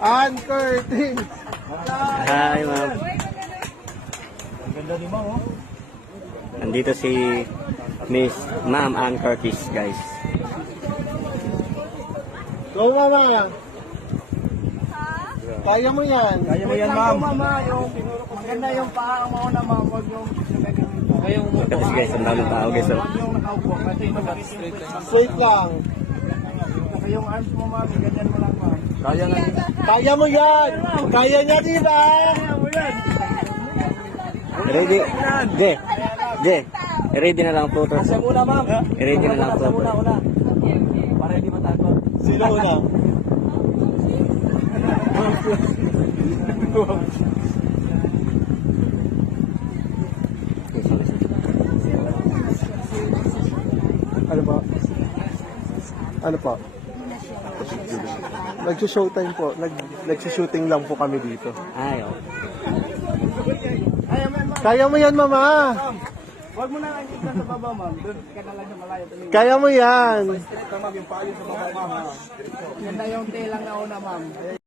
Ann Curtis. Hi, ma'am. Ang ganda ni Ma'am, oh. Nandito si Miss Ma'am Ann Curtis, guys. Go, Mama. Kaya mo yan. Kaya mo yan, ma'am. Maganda yung paa mo na, ma'am. Huwag yung Kasi guys, ang dami tao, guys. Oh. yung nakaupo. Kasi Straight lang. yung arms mo, ma'am. Ganyan mo lang, ma'am. Kaya mo yan. Kaya niya, di ba? Ready? Ready na lang po to. Siya muna, ma'am. Ready na lang po. Siya muna. Para hindi matakot. Sino una? Ano ba? Ano pa? Nagsi-showtime po. Nagsi-shooting lang po kami dito. Ay, oh. Kaya mo yan, Mama. Huwag mo na lang sa baba, ma'am. Doon ka na lang sa malayo. Kaya mo yan. Ganda yung tail lang na una, ma'am.